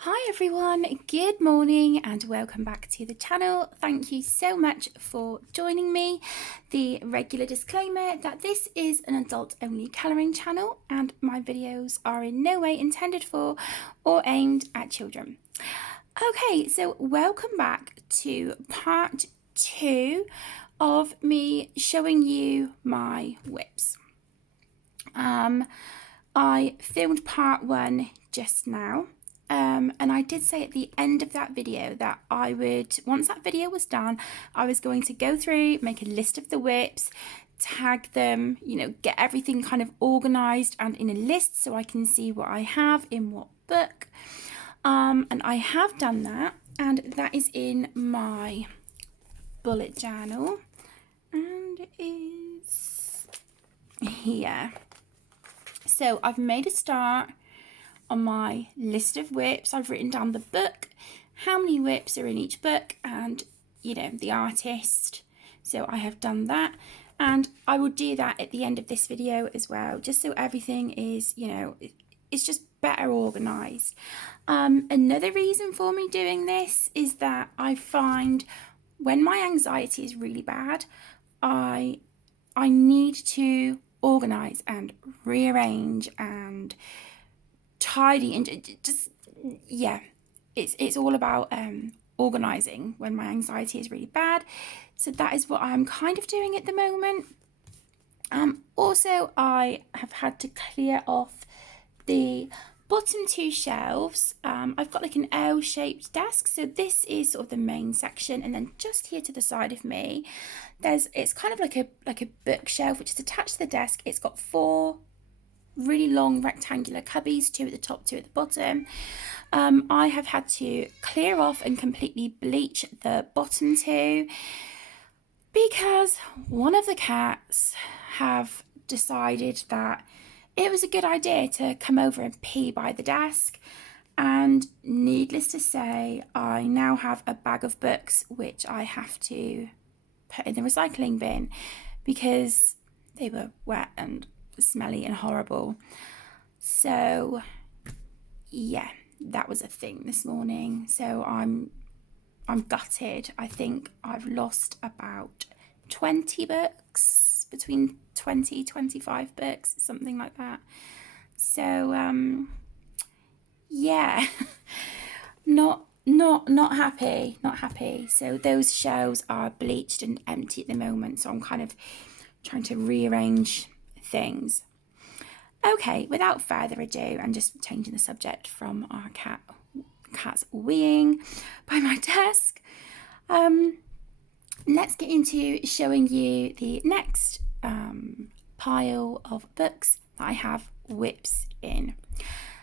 Hi everyone, good morning and welcome back to the channel. Thank you so much for joining me. The regular disclaimer that this is an adult only colouring channel and my videos are in no way intended for or aimed at children. Okay, so welcome back to part 2 of me showing you my whips. I filmed part 1 just now. And I did say at the end of that video that I would, once that video was done, I was going to go through, make a list of the whips, tag them, get everything kind of organised and in a list so I can see what I have in what book. And I have done that, and that is in my bullet journal, and it is here. So I've made a start on my list of whips. I've written down the book, how many whips are in each book, and the artist. So I have done that, and I will do that at the end of this video as well, just so everything is it's just better organized. Another reason for me doing this is that I find when my anxiety is really bad, I need to organize and rearrange and tidy and just it's all about organizing when my anxiety is really bad. So that is what I'm kind of doing at the moment. Also, I have had to clear off the bottom 2 shelves. I've got like an L-shaped desk, so this is sort of the main section, and then just here to the side of me it's kind of like a bookshelf which is attached to the desk. It's got 4 really long rectangular cubbies, 2 at the top, 2 at the bottom. I have had to clear off and completely bleach the bottom 2 because one of the cats have decided that it was a good idea to come over and pee by the desk, and needless to say, I now have a bag of books which I have to put in the recycling bin because they were wet and smelly and horrible. So yeah, that was a thing this morning. So I'm gutted. I think I've lost about 20 books, between 20-25 books, something like that. So yeah, not happy. So those shelves are bleached and empty at the moment, so I'm kind of trying to rearrange things. Okay, without further ado, and just changing the subject from our cat's weeing by my desk, let's get into showing you the next pile of books that I have whips in.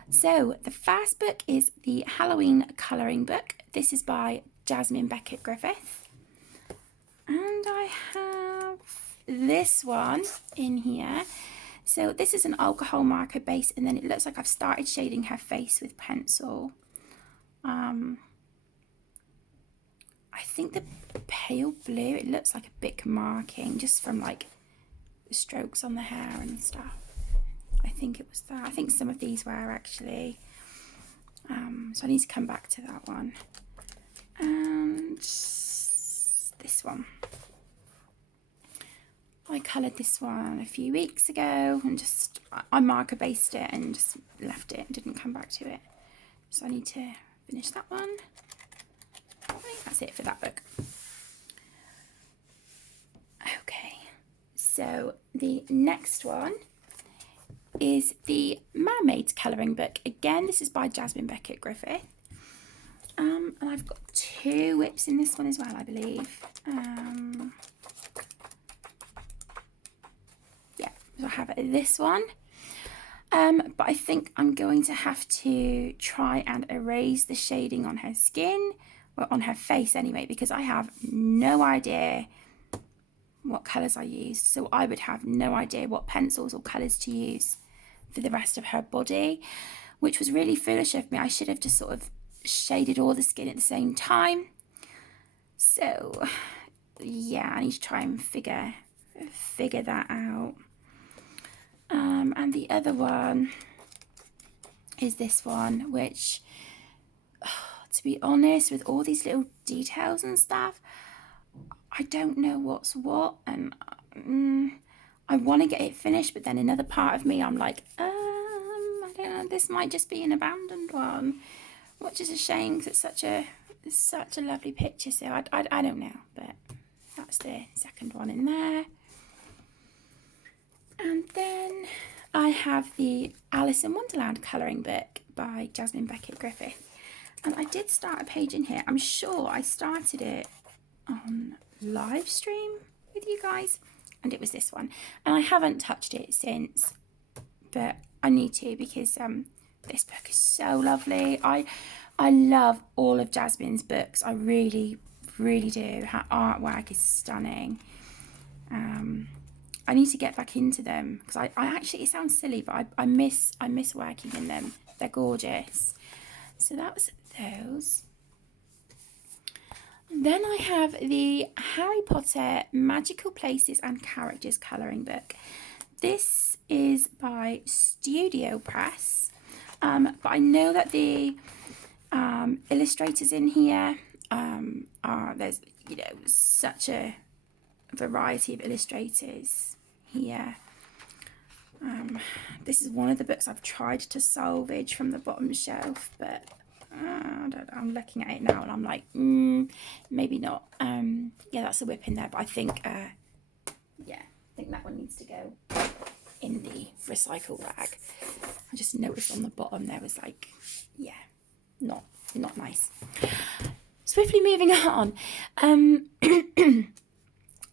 So the first book is the Halloween colouring book. This is by Jasmine Beckett Griffith, and I have this one in here. So this is an alcohol marker base, and then it looks like I've started shading her face with pencil. I think the pale blue, it looks like a big marking just from like the strokes on the hair and stuff. I think it was that. I think some of these were actually. So I need to come back to that one. And this one. I coloured this one a few weeks ago and just I marker based it and just left it and didn't come back to it. So I need to finish that one. I think that's it for that book. Okay, so the next one is the Mermaid colouring book. Again, this is by Jasmine Beckett Griffith. And I've got 2 whips in this one as well, I believe. So I have this one, but I think I'm going to have to try and erase the shading on her skin, or on her face anyway, because I have no idea what colours I used. So I would have no idea what pencils or colours to use for the rest of her body, which was really foolish of me. I should have just sort of shaded all the skin at the same time. So yeah, I need to try and figure that out. And the other one is this one, which to be honest, with all these little details and stuff, I don't know what's what, and I want to get it finished, but then another part of me, I'm like, I don't know, this might just be an abandoned one, which is a shame because it's such a lovely picture. So I don't know, but that's the second one in there. And then I have the Alice in Wonderland colouring book by Jasmine Beckett Griffith. And I did start a page in here. I'm sure I started it on live stream with you guys, and it was this one. And I haven't touched it since, but I need to because this book is so lovely. I love all of Jasmine's books. I really, really do. Her artwork is stunning. I need to get back into them because I actually, it sounds silly, but I miss working in them. They're gorgeous. So that was those. Then I have the Harry Potter Magical Places and Characters colouring book. This is by Studio Press, but I know that the illustrators in here there's such a variety of illustrators here. This is one of the books I've tried to salvage from the bottom shelf, but I'm looking at it now and I'm like, maybe not. Yeah, that's a whip in there, but I think that one needs to go in the recycle rag. I just noticed on the bottom there was like, not nice. Swiftly moving on.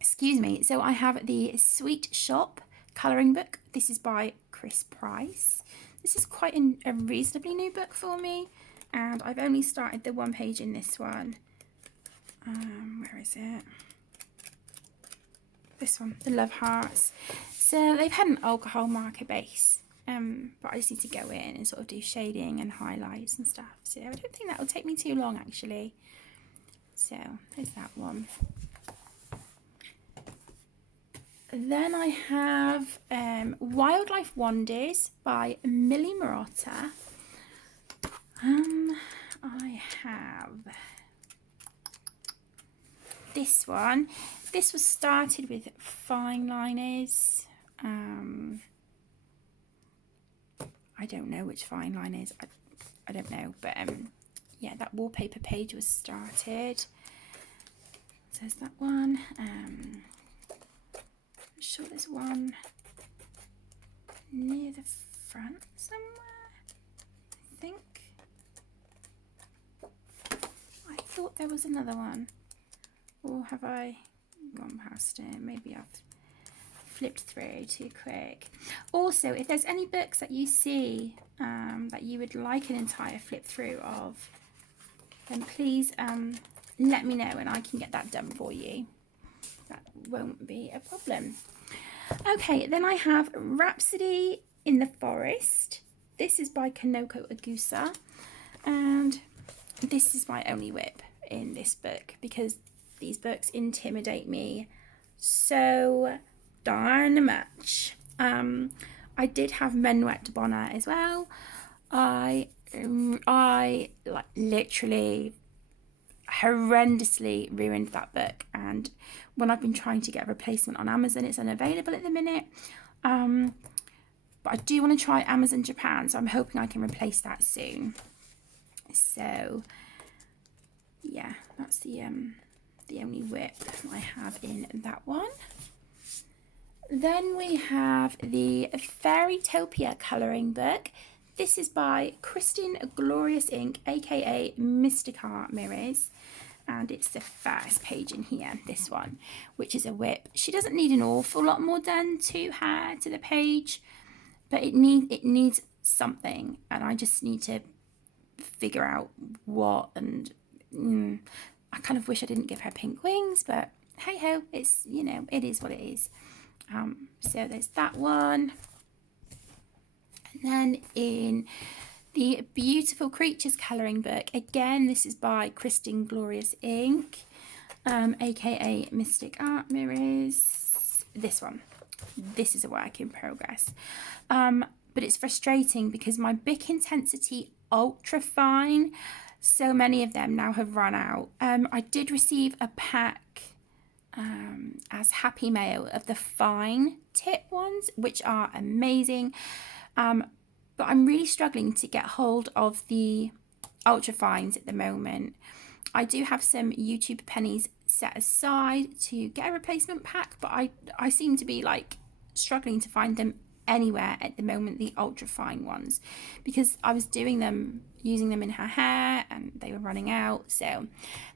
Excuse me. So I have the Sweet Shop colouring book. This is by Chris Price. This is quite a reasonably new book for me, and I've only started the one page in this one. Where is it? This one, the Love Hearts. So they've had an alcohol marker base, but I just need to go in and sort of do shading and highlights and stuff. So I don't think that will take me too long actually. So there's that one. Then I have Wildlife Wonders by Millie Marotta. I have this one. This was started with fine liners. I don't know which fine line is. I don't know, but yeah, that wallpaper page was started. So there's that one. I'm sure there's one near the front somewhere, I think. I thought there was another one. Or have I gone past it? Maybe I've flipped through too quick. Also, if there's any books that you see that you would like an entire flip through of, then please let me know and I can get that done for you. That won't be a problem. Okay, then I have Rhapsody in the Forest. This is by Kanoko Agusa, and this is my only whip in this book because these books intimidate me so darn much. I did have Menuet Bonner as well. I like literally horrendously ruined that book, and when I've been trying to get a replacement on Amazon, it's unavailable at the minute. But I do want to try Amazon Japan, so I'm hoping I can replace that soon. So yeah, that's the only whip I have in that one. Then we have the Fairytopia colouring book. This is by Kristen Glorious Ink, aka Mystic Art Mirrors, and it's the first page in here, this one, which is a whip. She doesn't need an awful lot more done to her, to the page, but it needs something, and I just need to figure out what. And I kind of wish I didn't give her pink wings, but hey ho, it's, it is what it is. So there's that one. And then in the Beautiful Creatures colouring book, again, this is by Kristen Glorious Ink, aka Mystic Art Mirrors. This one. This is a work in progress. But it's frustrating because my Bic Intensity Ultra Fine so many of them now have run out. I did receive a pack as Happy Mail of the fine tip ones, which are amazing. But I'm really struggling to get hold of the ultra fines at the moment. I do have some YouTube pennies set aside to get a replacement pack, but I seem to be like struggling to find them anywhere at the moment, the ultra fine ones, because I was using them in her hair and they were running out. So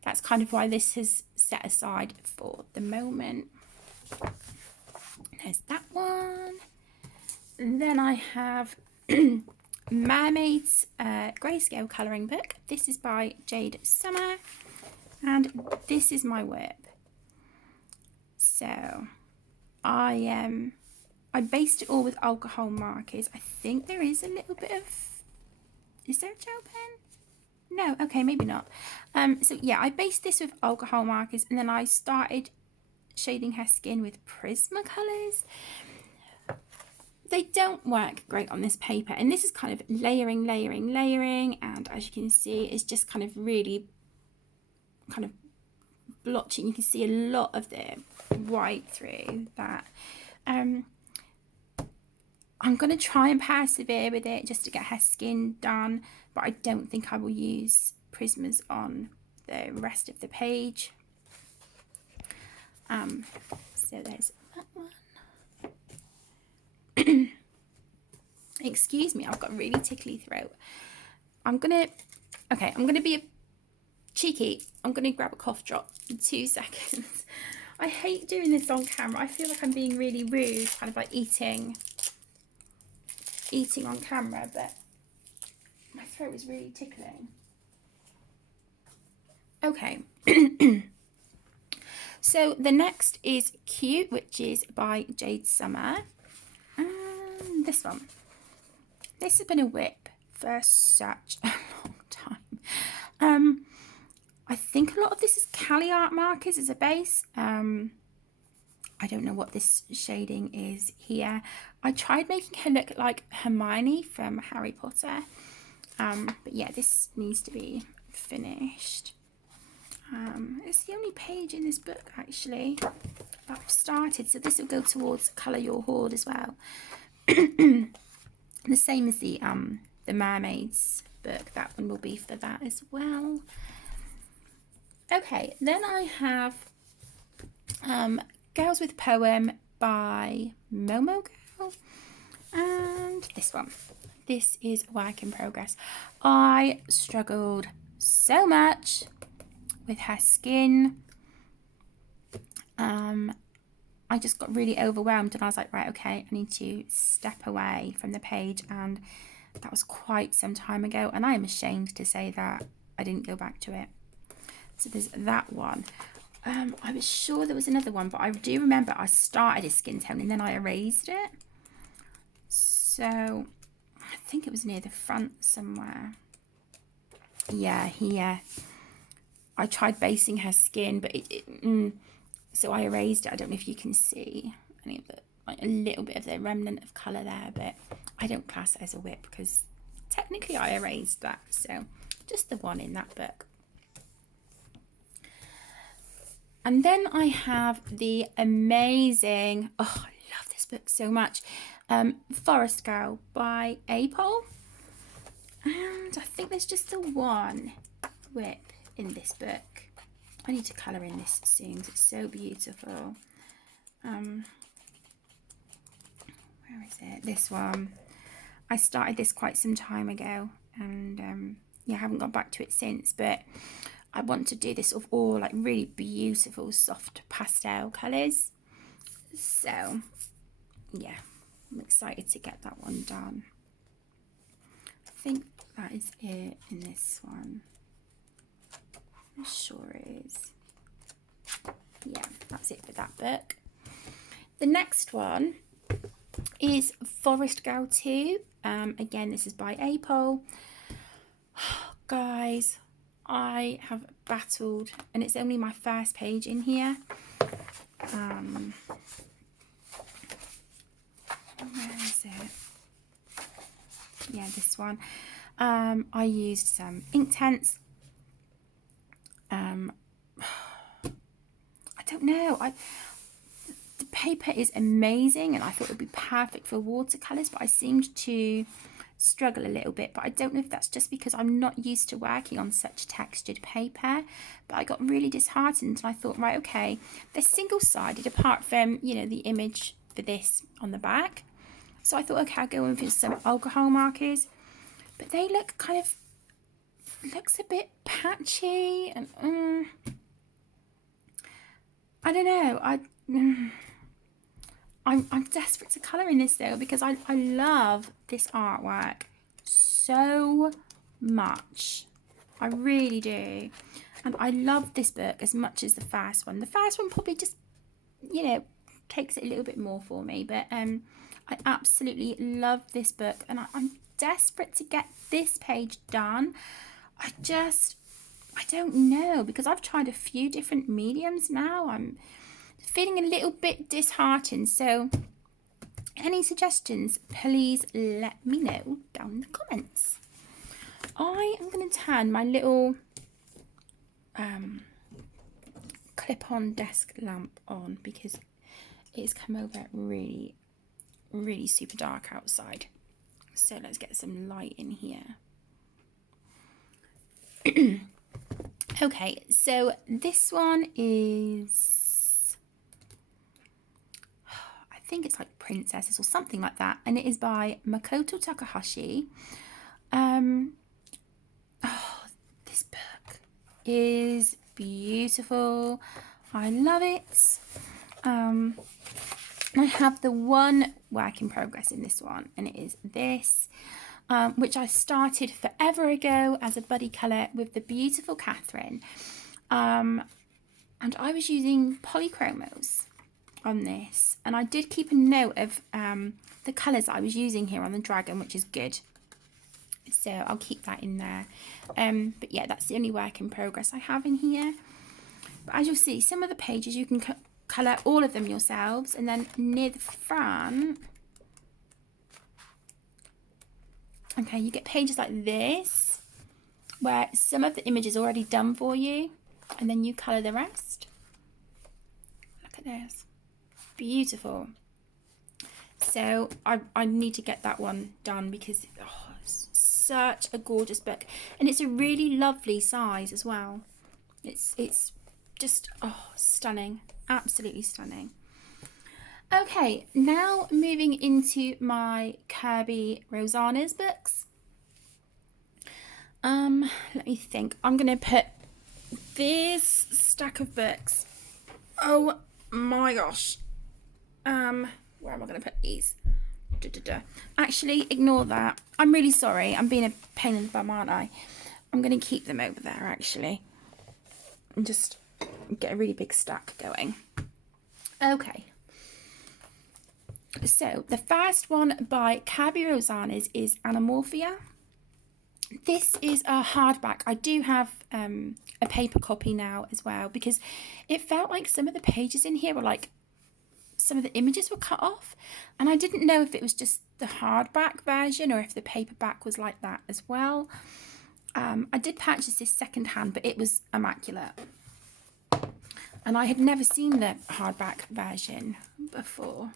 that's kind of why this is set aside for the moment. There's that one. And then I have Mermaid's Grayscale colouring book. This is by Jade Summer, and this is my whip. So I based it all with alcohol markers. I think there is a little bit of, is there a gel pen? No, okay, maybe not. So yeah, I based this with alcohol markers, and then I started shading her skin with Prismacolors. They don't work great on this paper, and this is kind of layering, and as you can see, it's just kind of really kind of blotching. You can see a lot of the white through that. I'm going to try and persevere with it just to get her skin done, but I don't think I will use Prismas on the rest of the page. So there's that one. Excuse me, I've got a really tickly throat. I'm gonna be cheeky. I'm gonna grab a cough drop in 2 seconds. I hate doing this on camera. I feel like I'm being really rude, kind of like eating on camera, but my throat is really tickling. Okay. So the next is Cute, which is by Jade Summer. And this one. This has been a whip for such a long time. I think a lot of this is Cali Art markers as a base. I don't know what this shading is here. I tried making her look like Hermione from Harry Potter. But yeah, this needs to be finished. It's the only page in this book actually that I've started, so this will go towards Colour Your Hoard as well. The same as the Mermaids book, that one will be for that as well. Okay, then I have Girls with Poem by Momo Girl, and this one. This is Work in Progress. I struggled so much with her skin. I just got really overwhelmed, and I was like, right, okay, I need to step away from the page, and that was quite some time ago, and I am ashamed to say that I didn't go back to it. So there's that one. I was sure there was another one, but I do remember I started a skin tone and then I erased it. So I think it was near the front somewhere. Yeah, here. I tried basing her skin, but so I erased it. I don't know if you can see any of the, like a little bit of the remnant of colour there, but I don't class it as a whip because technically I erased that. So just the one in that book. And then I have the amazing, oh, I love this book so much, Forest Girl by Apol. And I think there's just the one whip in this book. I need to colour in this soon because it's so beautiful. Where is it? This one. I started this quite some time ago, and yeah, I haven't gone back to it since, but I want to do this of all like really beautiful soft pastel colours. So yeah, I'm excited to get that one done. I think that is it in this one. I'm sure it is. Yeah, that's it for that book. The next one is Forest Girl 2. Again, this is by Apol. Guys, I have battled, and it's only my first page in here. Where is it? Yeah, this one. I used some Inktense I don't know. The paper is amazing, and I thought it would be perfect for watercolours, but I seemed to struggle a little bit. But I don't know if that's just because I'm not used to working on such textured paper. But I got really disheartened, and I thought, right, okay, they're single-sided apart from, you know, the image for this on the back. So I thought, okay, I'll go in with some alcohol markers, but they look kind of, looks a bit patchy, and I don't know. I'm desperate to colour in this though, because I love this artwork so much. I really do. And I love this book as much as the first one. The first one probably just, you know, takes it a little bit more for me. But I absolutely love this book, and I'm desperate to get this page done. I don't know, because I've tried a few different mediums now. I'm feeling a little bit disheartened. So any suggestions, please let me know down in the comments. I am going to turn my little clip-on desk lamp on because it's come over really, really super dark outside. So let's get some light in here. Okay, so this one is, I think it's like Princesses or something like that, and it is by Makoto Takahashi. This book is beautiful. I love it. I have the one work in progress in this one, and it is this, which I started forever ago as a buddy colour with the beautiful Catherine. And I was using polychromos on this, and I did keep a note of the colours I was using here on the dragon, which is good. So I'll keep that in there. But yeah, that's the only work in progress I have in here. But as you'll see, some of the pages you can colour all of them yourselves, and then near the front, okay, you get pages like this where some of the image is already done for you, and then you colour the rest. Look at this, beautiful. So I need to get that one done because it's such a gorgeous book, and it's a really lovely size as well. It's just stunning, absolutely stunning. Okay, now moving into my Kirby Rosanna's books. Let me think. I'm gonna put this stack of books. Oh my gosh. Where am I gonna put these? Actually, ignore that. I'm really sorry. I'm being a pain in the bum, aren't I? I'm gonna keep them over there actually, and just get a really big stack going. Okay. So the first one by Kirby Rosanna's is Anamorphia. This is a hardback. I do have a paper copy now as well, because it felt like some of the pages in here were like, some of the images were cut off, and I didn't know if it was just the hardback version or if the paperback was like that as well. I did purchase this second hand, but it was immaculate, and I had never seen the hardback version before.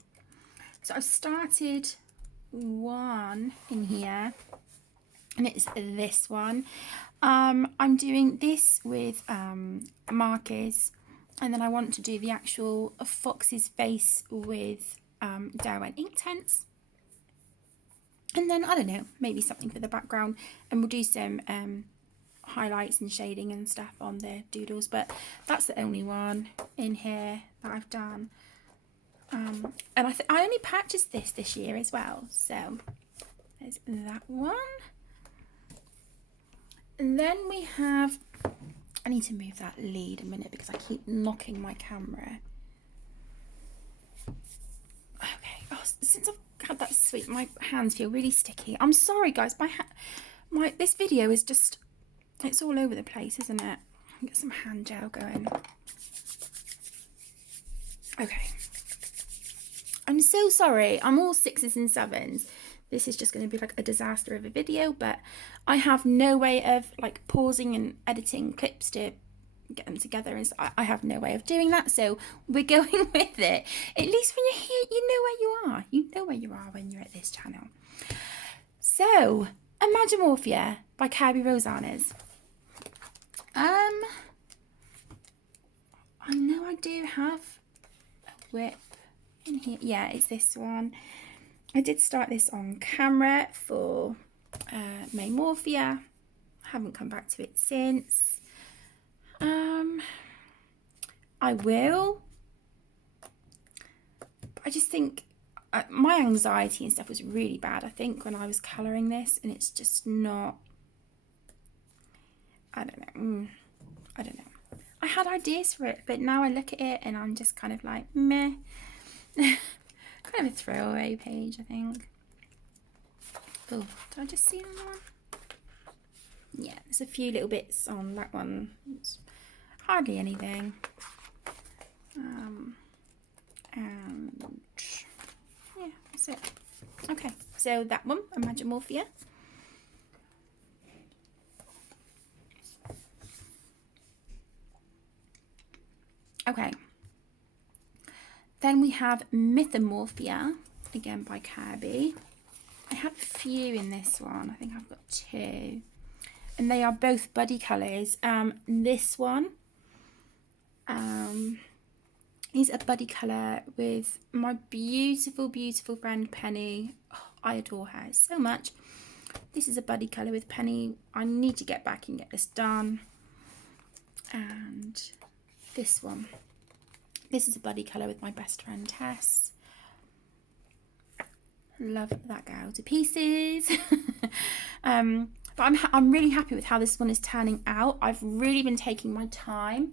So I've started one in here, and it's this one. I'm doing this with markers, and then I want to do the actual fox's face with Derwent Inktense. And then, I don't know, maybe something for the background, and we'll do some highlights and shading and stuff on the doodles, but that's the only one in here that I've done. And I only purchased this year as well, so there's that one. And then we have, I need to move that lead a minute because I keep knocking my camera. Okay, since I've had that sweet, my hands feel really sticky. I'm sorry guys, this video is just, it's all over the place, isn't it? Get some hand gel going. Okay. I'm so sorry, I'm all 6s and 7s. This is just going to be like a disaster of a video, but I have no way of like pausing and editing clips to get them together. Is I have no way of doing that, so we're going with it. At least when you're here, you know where you are. You know where you are when you're at this channel. So, Imagimorphia by Kirby Rosanes. I know I do have a whip in here. Yeah, it's this one. I did start this on camera for Maymorphia. Haven't come back to it since. I will. But I just think my anxiety and stuff was really bad, I think, when I was colouring this, and it's just not, I don't know. I don't know. I had ideas for it, but now I look at it and I'm just kind of like, meh. Kind of a throwaway page, I think. Oh, did I just see another one? Yeah, there's a few little bits on that one. It's hardly anything. And yeah, that's it. Okay, so that one, Imagimorphia. Okay. Then we have Mythomorphia, again by Kirby. I have a few in this one. I think I've got 2. And they are both buddy colours. This one is a buddy colour with my beautiful, beautiful friend Penny. Oh, I adore her so much. This is a buddy colour with Penny. I need to get back and get this done. And this one. This is a buddy colour with my best friend Tess. Love that girl to pieces. But I'm really happy with how this one is turning out. I've really been taking my time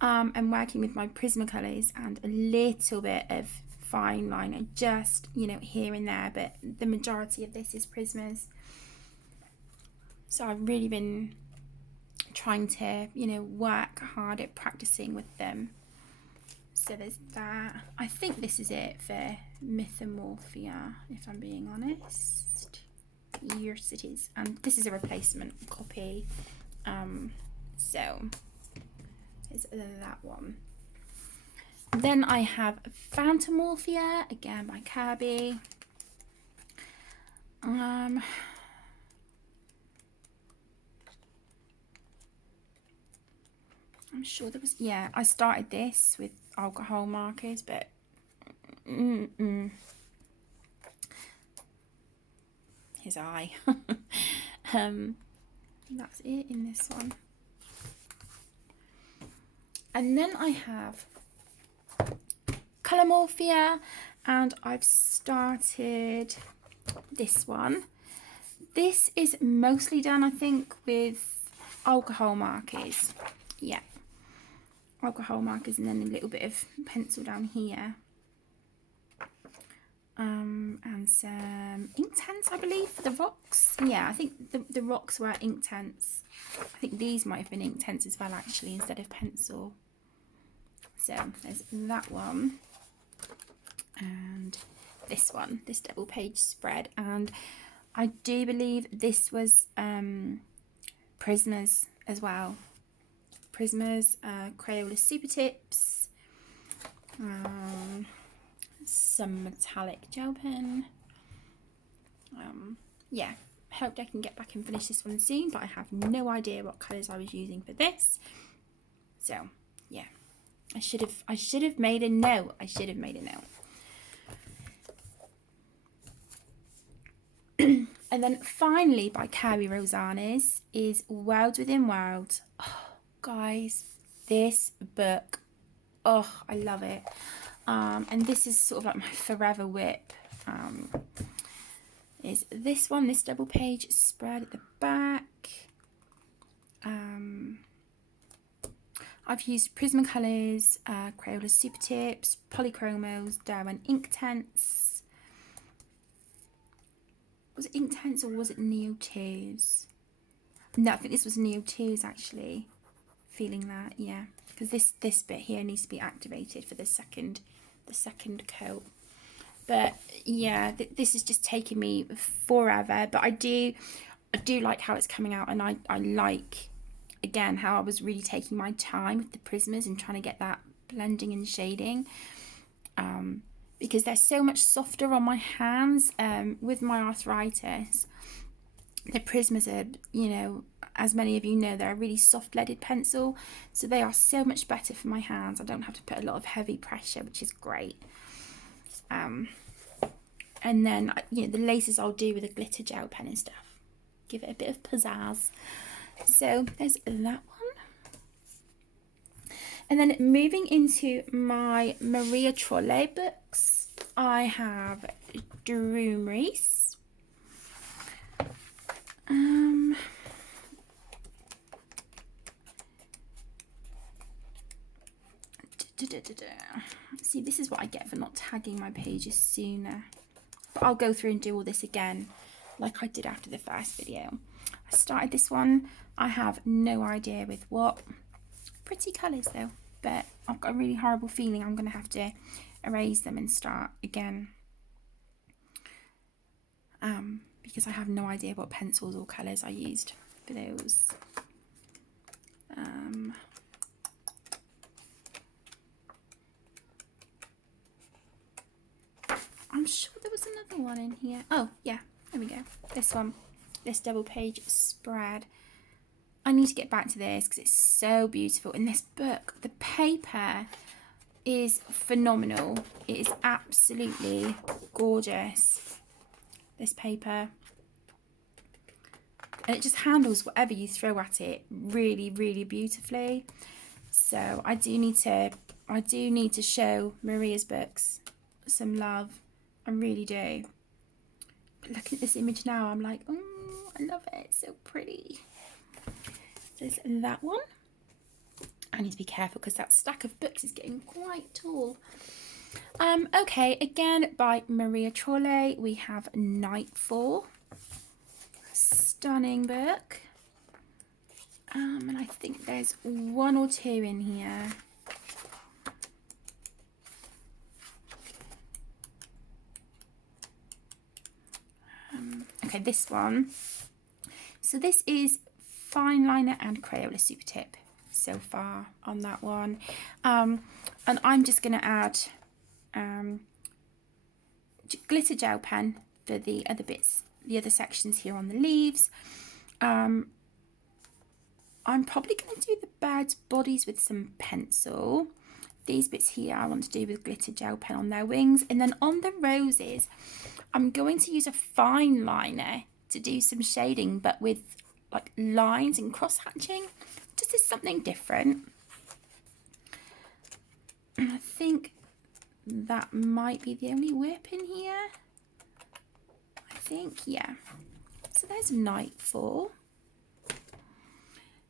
and working with my Prismacolors and a little bit of fine liner, just, you know, here and there, but the majority of this is Prismas. So I've really been trying to, you know, work hard at practicing with them. So there's that. I think this is it for Mythomorphia, if I'm being honest. Yes, it is. And this is a replacement copy. So there's that one. Then I have Phantomorphia, again by Kirby. I'm sure there was, yeah, I started this with alcohol markers, but his eye. That's it in this one. And then I have Colormorphia, and I've started this one. This is mostly done, I think, with alcohol markers. Yeah, alcohol markers, and then a little bit of pencil down here. And some Inktense, I believe, for the rocks. Yeah, I think the rocks were Inktense. I think these might have been Inktense as well, actually, instead of pencil. So there's that one. And this one, this double page spread. And I do believe this was Prismas as well. Prismas, Crayola Super Tips. Some metallic gel pen. Yeah, hoped I can get back and finish this one soon, but I have no idea what colours I was using for this. So yeah, I should have made a note. I should have made a note. And then finally by Kirby Rosanes is Worlds Within Worlds. Oh, guys, this book, oh, I love it. And this is sort of like my forever whip. Is this one, this double page spread at the back. I've used Prismacolors, Crayola Super Tips, Polychromos, Derwent Inktense. Was it Inktense or was it Neo 2s? No, I think this was Neo 2s actually. Feeling that, yeah. Because this bit here needs to be activated for the second coat. But yeah, this is just taking me forever. But I do like how it's coming out, and I like again, how I was really taking my time with the Prismas and trying to get that blending and shading. Because they're so much softer on my hands with my arthritis. The Prismas are, you know, as many of you know, they're a really soft leaded pencil, so they are so much better for my hands. I don't have to put a lot of heavy pressure, which is great. And then, you know, the laces I'll do with a glitter gel pen and stuff. Give it a bit of pizzazz. So there's that one. And then moving into my Maria Trolle books, I have Droomeries. See, this is what I get for not tagging my pages sooner. But I'll go through and do all this again, like I did after the first video. I started this one. I have no idea with what. Pretty colours though, but I've got a really horrible feeling I'm going to have to erase them and start again. Because I have no idea what pencils or colours I used for those. I'm sure there was another one in here. Oh, yeah, there we go. This one, this double page spread. I need to get back to this because it's so beautiful. In this book, the paper is phenomenal. It is absolutely gorgeous, this paper. And it just handles whatever you throw at it really, really beautifully. So I do need to show Maria's books some love. I really do. But looking at this image now, I'm like, oh, I love it. It's so pretty. There's that one. I need to be careful because that stack of books is getting quite tall. Okay, again by Maria Trolle, we have Nightfall. Stunning book. And I think there's one or two in here. Okay, this one. So this is fine liner and Crayola super tip so far on that one. And I'm just going to add glitter gel pen for the other bits, the other sections here on the leaves. I'm probably going to do the birds' bodies with some pencil. These bits here I want to do with glitter gel pen on their wings. And then on the roses, I'm going to use a fine liner to do some shading, but with like lines and cross hatching, just as something different. And I think that might be the only whip in here. I think, yeah. So there's Nightfall.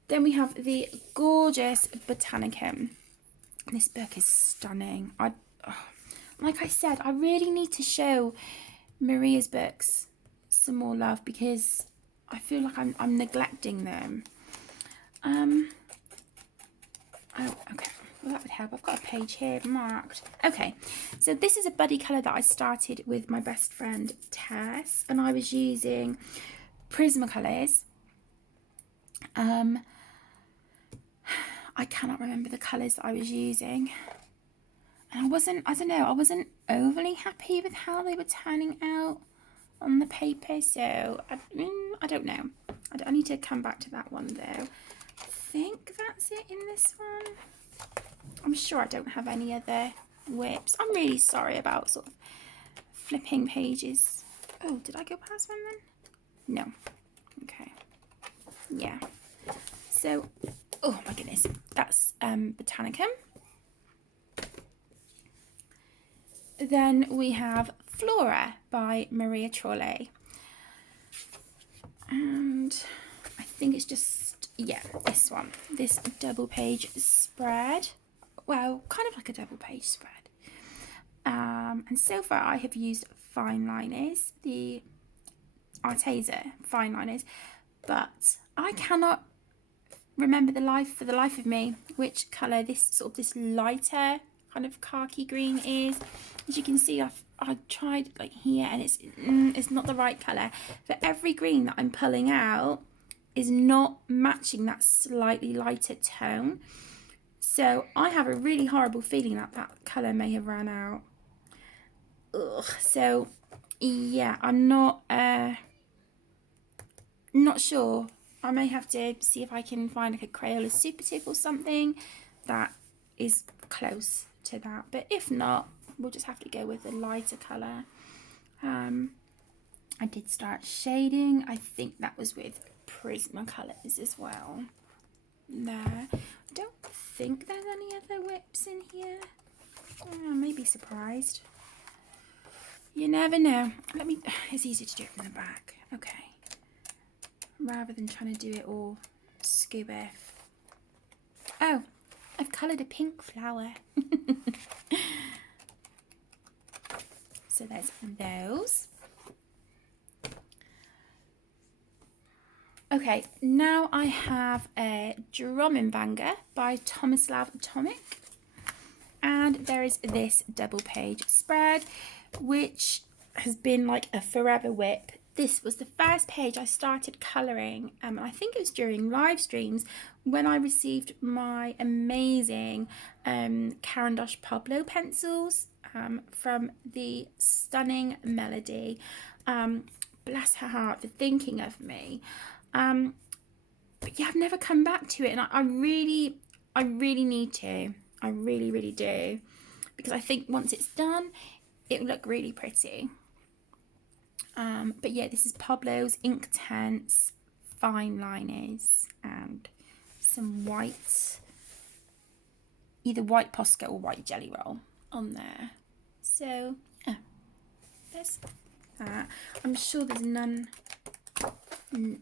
Then we have the gorgeous Botanicum. This book is stunning. Like I said, I really need to show Maria's books some more love because I feel like I'm neglecting them. Oh, okay. Well, that would help. I've got a page here marked. Okay, so this is a buddy colour that I started with my best friend Tess, and I was using Prismacolors. I cannot remember the colours that I was using. And I wasn't overly happy with how they were turning out on the paper, so I don't know. I need to come back to that one though. I think that's it in this one. I'm sure I don't have any other whips. I'm really sorry about sort of flipping pages. Oh, did I go past one then? No. Okay. Yeah. So, oh my goodness, that's Botanicum. Then we have Flora by Maria Trolle. And I think it's just, yeah, this one. This double page spread. Well, kind of like a double page spread. And so far I have used fine liners, the Arteza fine liners, but I cannot remember for the life of me which colour this lighter kind of khaki green is. As you can see, I tried like here and it's not the right colour. For every green that I'm pulling out, is not matching that slightly lighter tone. So I have a really horrible feeling that that colour may have ran out. Ugh. So yeah, I'm not sure. I may have to see if I can find like a Crayola Super Tip or something that is close to that. But if not, we'll just have to go with a lighter colour. I did start shading. I think that was with Prismacolors as well. There. I don't think there's any other whips in here. I may be surprised. You never know. It's easier to do it from the back. Okay. Rather than trying to do it all scuba. Oh, I've coloured a pink flower. So there's those. Okay, now I have a Drumming Banger by Tomislav Tomic. And there is this double page spread, which has been like a forever whip. This was the first page I started colouring. I think it was during live streams when I received my amazing Caran Pablo pencils from the stunning Melody. Bless her heart for thinking of me. But yeah, I've never come back to it, and I really need to. I really do, because I think once it's done, it will look really pretty. But yeah, this is Pablo's Inktense fine liners and some white, either white Posca or white Jelly Roll on there. So yeah, there's that. I'm sure there's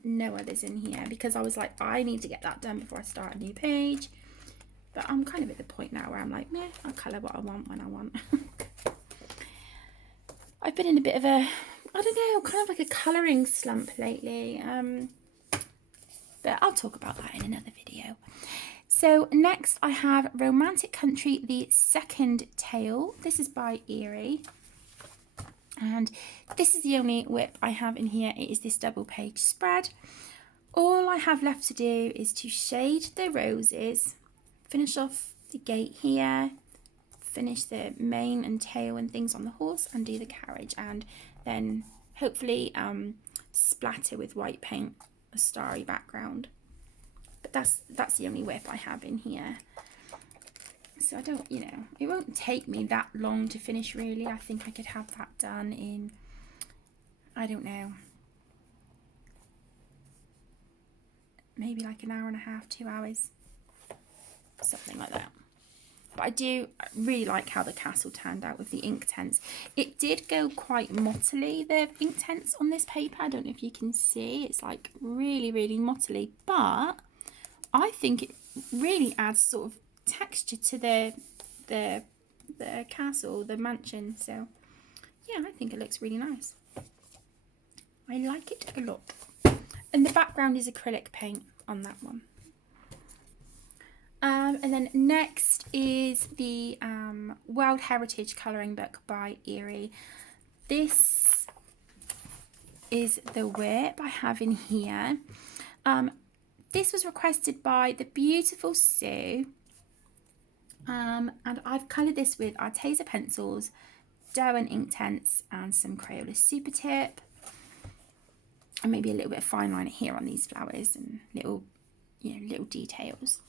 no others in here, because I was like, I need to get that done before I start a new page. But I'm kind of at the point now where I'm like, meh, I'll colour what I want when I want. I've been in a bit of a, I don't know, kind of like a colouring slump lately. But I'll talk about that in another video. So next I have Romantic Country, the second tale. This is by Erie. And this is the only whip I have in here. It is this double page spread. All I have left to do is to shade the roses, finish off the gate here, finish the mane and tail and things on the horse, and do the carriage, and then hopefully splatter with white paint a starry background. But that's the only whip I have in here. So I don't, you know, it won't take me that long to finish really. I think I could have that done in, I don't know, maybe like an hour and a half, 2 hours, something like that. But I really like how the castle turned out with the Inktense. It did go quite mottily, the Inktense on this paper. I don't know if you can see, it's like really mottily, but I think it really adds sort of texture to the castle, the mansion. So yeah, I think it looks really nice. I like it a lot. And the background is acrylic paint on that one. And then next is the World Heritage colouring book by Erie. This is the whip I have in here. This was requested by the beautiful Sue. And I've coloured this with Arteza pencils, Derwent Inktense, and some Crayola Super Tip. And maybe a little bit of fine liner here on these flowers and little details.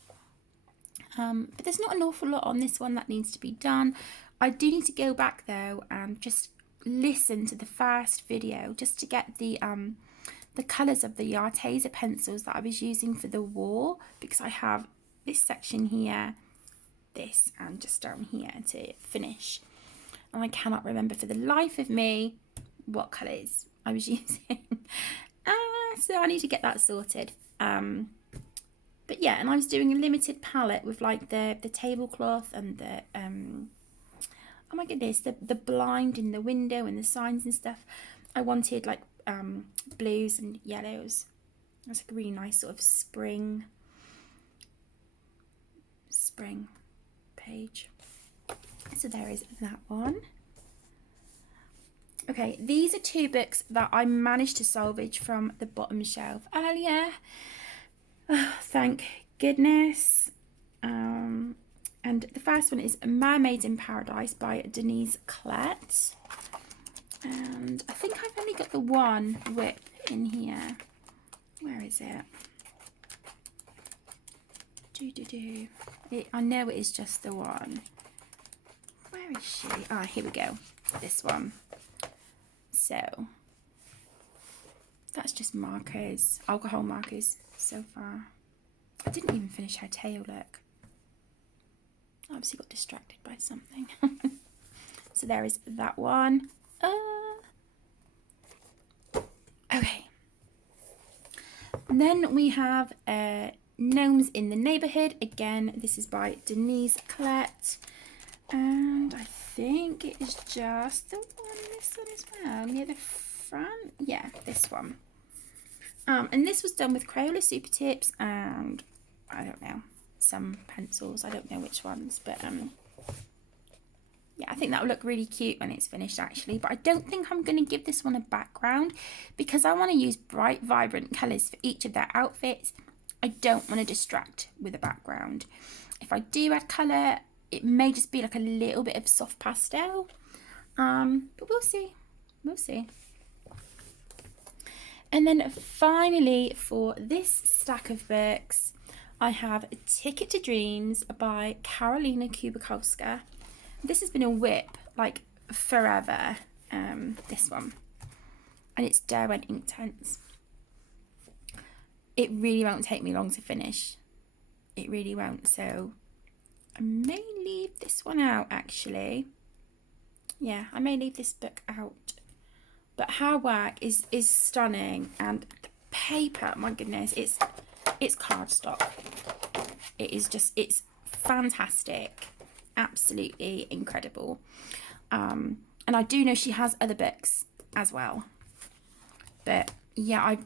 But there's not an awful lot on this one that needs to be done. I do need to go back though and just listen to the first video just to get the colours of the Arteza pencils that I was using for the wall, because I have this section here, this, and just down here to finish. And I cannot remember for the life of me what colours I was using. So I need to get that sorted. But yeah, and I was doing a limited palette with like the tablecloth and the oh my goodness, the blind in the window and the signs and stuff. I wanted like blues and yellows. That's like a really nice sort of spring page. So there is that one. Okay, these are two books that I managed to salvage from the bottom shelf earlier. Oh, thank goodness. And the first one is Mermaid in Paradise by Denise Klett. And I think I've only got the one whip in here. Where is it? I know it is just the one. Where is she? Ah, here we go. This one. So, that's just markers, alcohol markers so far. I didn't even finish her tail, look. I obviously got distracted by something. So there is that one. Okay. And then we have Gnomes in the Neighbourhood. Again, this is by Denise Klett. And I think it is just the one, this one as well, near the front. Yeah, this one. And this was done with Crayola Super Tips and, I don't know, some pencils. I don't know which ones, but yeah, I think that will look really cute when it's finished actually. But I don't think I'm going to give this one a background because I want to use bright, vibrant colours for each of their outfits. I don't want to distract with a background. If I do add colour, it may just be like a little bit of soft pastel. But we'll see. We'll see. And then finally, for this stack of books, I have Ticket to Dreams by Karolina Kubikowska. This has been a whip, like, forever, this one. And it's Derwent Inktense. It really won't take me long to finish. It really won't, so I may leave this one out, actually. Yeah, I may leave this book out. But her work is stunning, and the paper, my goodness, it's cardstock. It's fantastic, absolutely incredible. And I do know she has other books as well. But yeah, I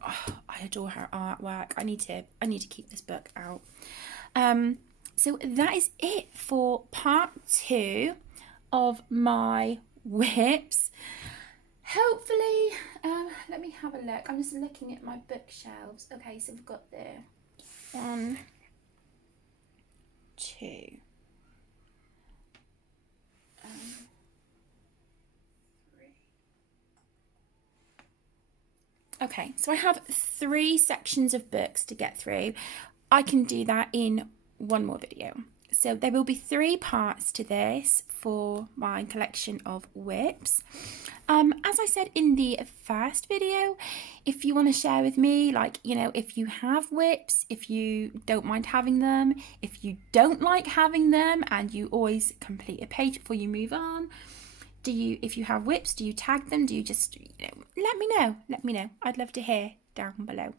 adore her artwork. I need to keep this book out. So that is it for part 2 of my whips. Hopefully, let me have a look. I'm just looking at my bookshelves. Okay, so we've got the 1, 2. Okay, so I have 3 sections of books to get through. I can do that in one more video. So there will be 3 parts to this for my collection of whips. As I said in the first video, if you want to share with me, like, you know, if you have whips, if you don't mind having them, if you don't like having them and you always complete a page before you move on, if you have whips, do you tag them? Do you just, let me know. I'd love to hear down below.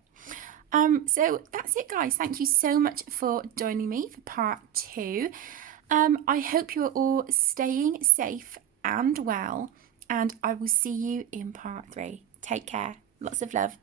So that's it, guys. Thank you so much for joining me for part 2. I hope you are all staying safe and well, and I will see you in part 3. Take care. Lots of love.